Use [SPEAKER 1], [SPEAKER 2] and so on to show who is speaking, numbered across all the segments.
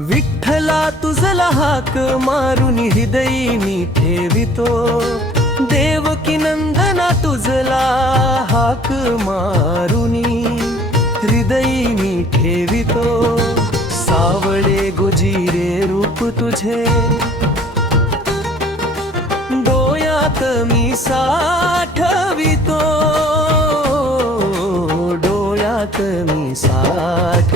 [SPEAKER 1] विठ्ठला तुझला हाक मारून हृदयी मी ठेवितो. देवकी नंदना तुझला हाक मारुनी हृदयी मी ठेवितो. सावळे गुजिरे रूप तुझे. डोळ्यात मी साठवितो. डोळ्यात मी साठ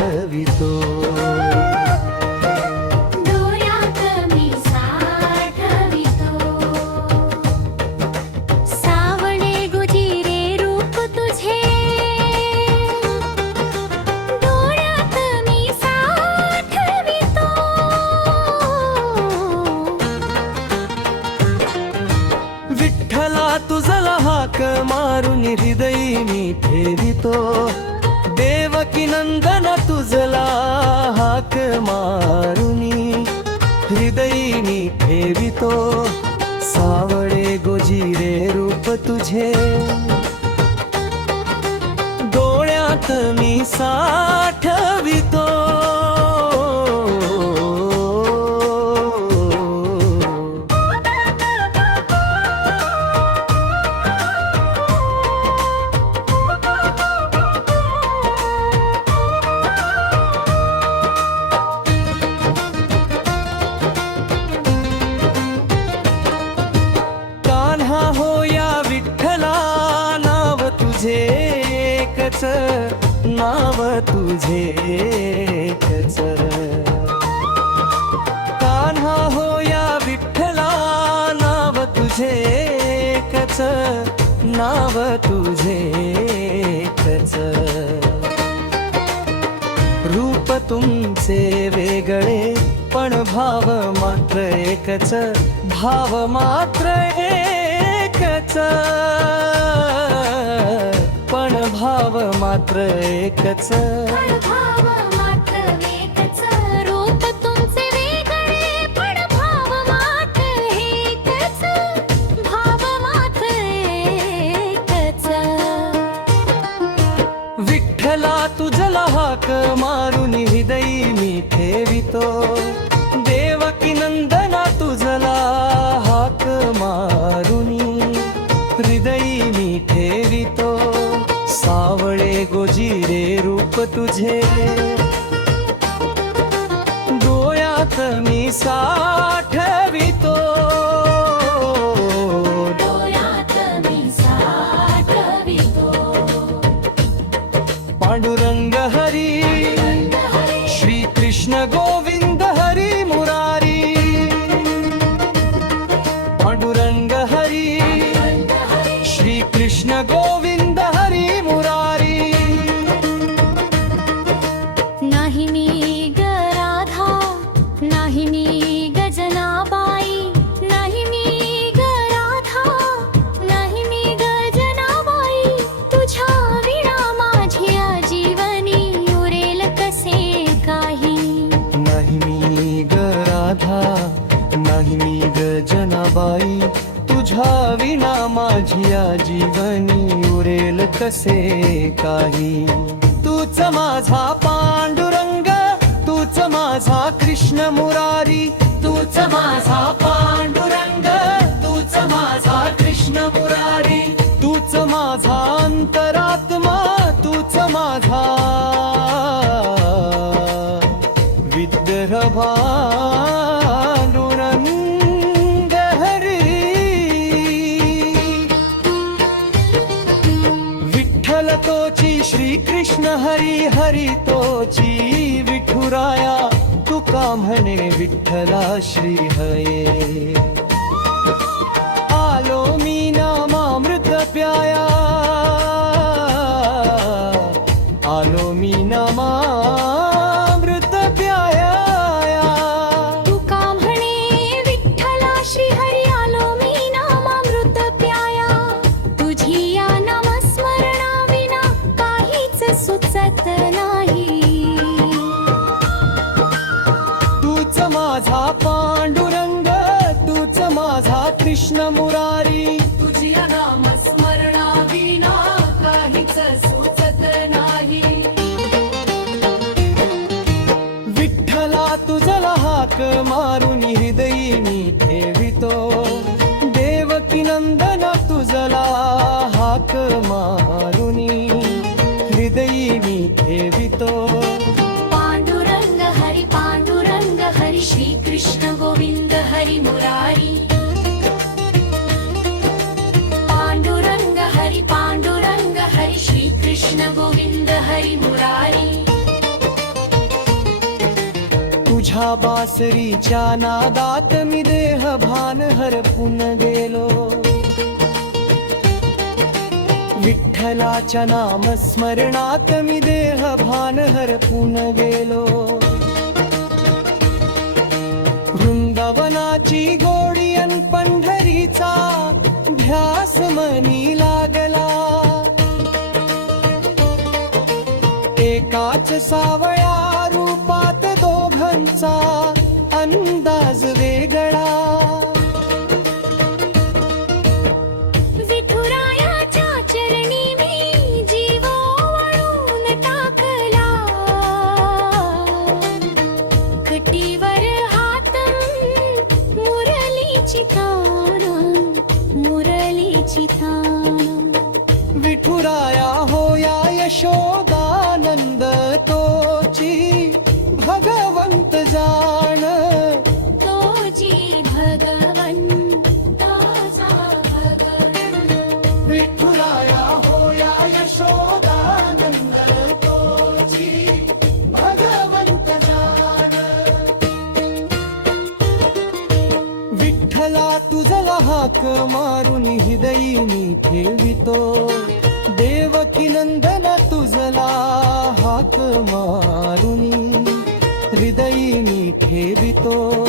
[SPEAKER 1] ठेवितो. देवकी नंदन तुझला हाक मारुनी. हृदयी मी ठेवितो. सावळे गोजिरे रूप तुझे. डोळ्यात मी सा नाव तुझे एकच कान्हा हो या विठ्ठला नाव तुझे कच नाव तुझे कच रूप तुमचे वेगळे पण भाव मात्र एकच. भाव मात्र एकच. पण भाव मात्र एकच.
[SPEAKER 2] भाव मात्र एकच. रूप तुमचे वेगळे पण भाव मात्र एकच. भाव मात्र एकच.
[SPEAKER 1] विठ्ठला तुझला हाक मारून हृदयी मी ठेवितो. सावळे गोजिरे रूप तुझे. डोळ्यात मी साठवितो. पांडुरंग हरी श्री कृष्ण गोविंद.
[SPEAKER 2] कसे काही?
[SPEAKER 1] तूच माझा पांडुरंग तूच माझा कृष्ण मुरा. तोची श्री कृष्ण हरी हरी तोची विठुराया तुका म्हणे विठ्ठला श्री हये.
[SPEAKER 2] हृदयिनी पाण्डुरङ्ग हरि पाण्डुरङ्ग हरि श्रीकृष्ण गोविन्द हरि हरिमुरारी पाण्डुरङ्ग हरि पाण्डुरङ्ग हरि श्रीकृष्ण गोविन्द हरिमुरारी
[SPEAKER 1] तुसरी च नादात् मिदेह भान हर पुन गेलो विठ्ठलाच्या नाम स्मरणात मी देह भान हरपून गेलो वृंदावनाची गोडियन पंढरीचा ध्यास मनी लागला. एकाच सावळ्या
[SPEAKER 2] तान
[SPEAKER 1] विठुराया होया यशोदानंद तोची भगवंत जाण.
[SPEAKER 2] तोची भगवंत.
[SPEAKER 1] विठुराया हाक मारून हृदयी मी ठेवितो. देवकी नंदन तुझला हाक मारून हृदयी मी ठेवितो.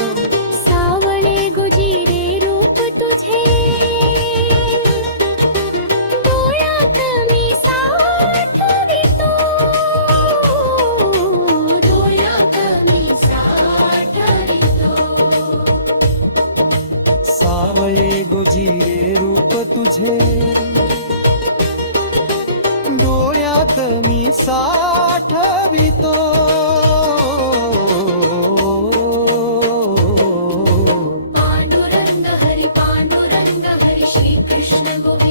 [SPEAKER 1] रूप तुझे. डोळ्यात मी साठवितो.
[SPEAKER 2] पांडुरंग हरी पांडुरंग हरी श्री कृष्ण गोविंद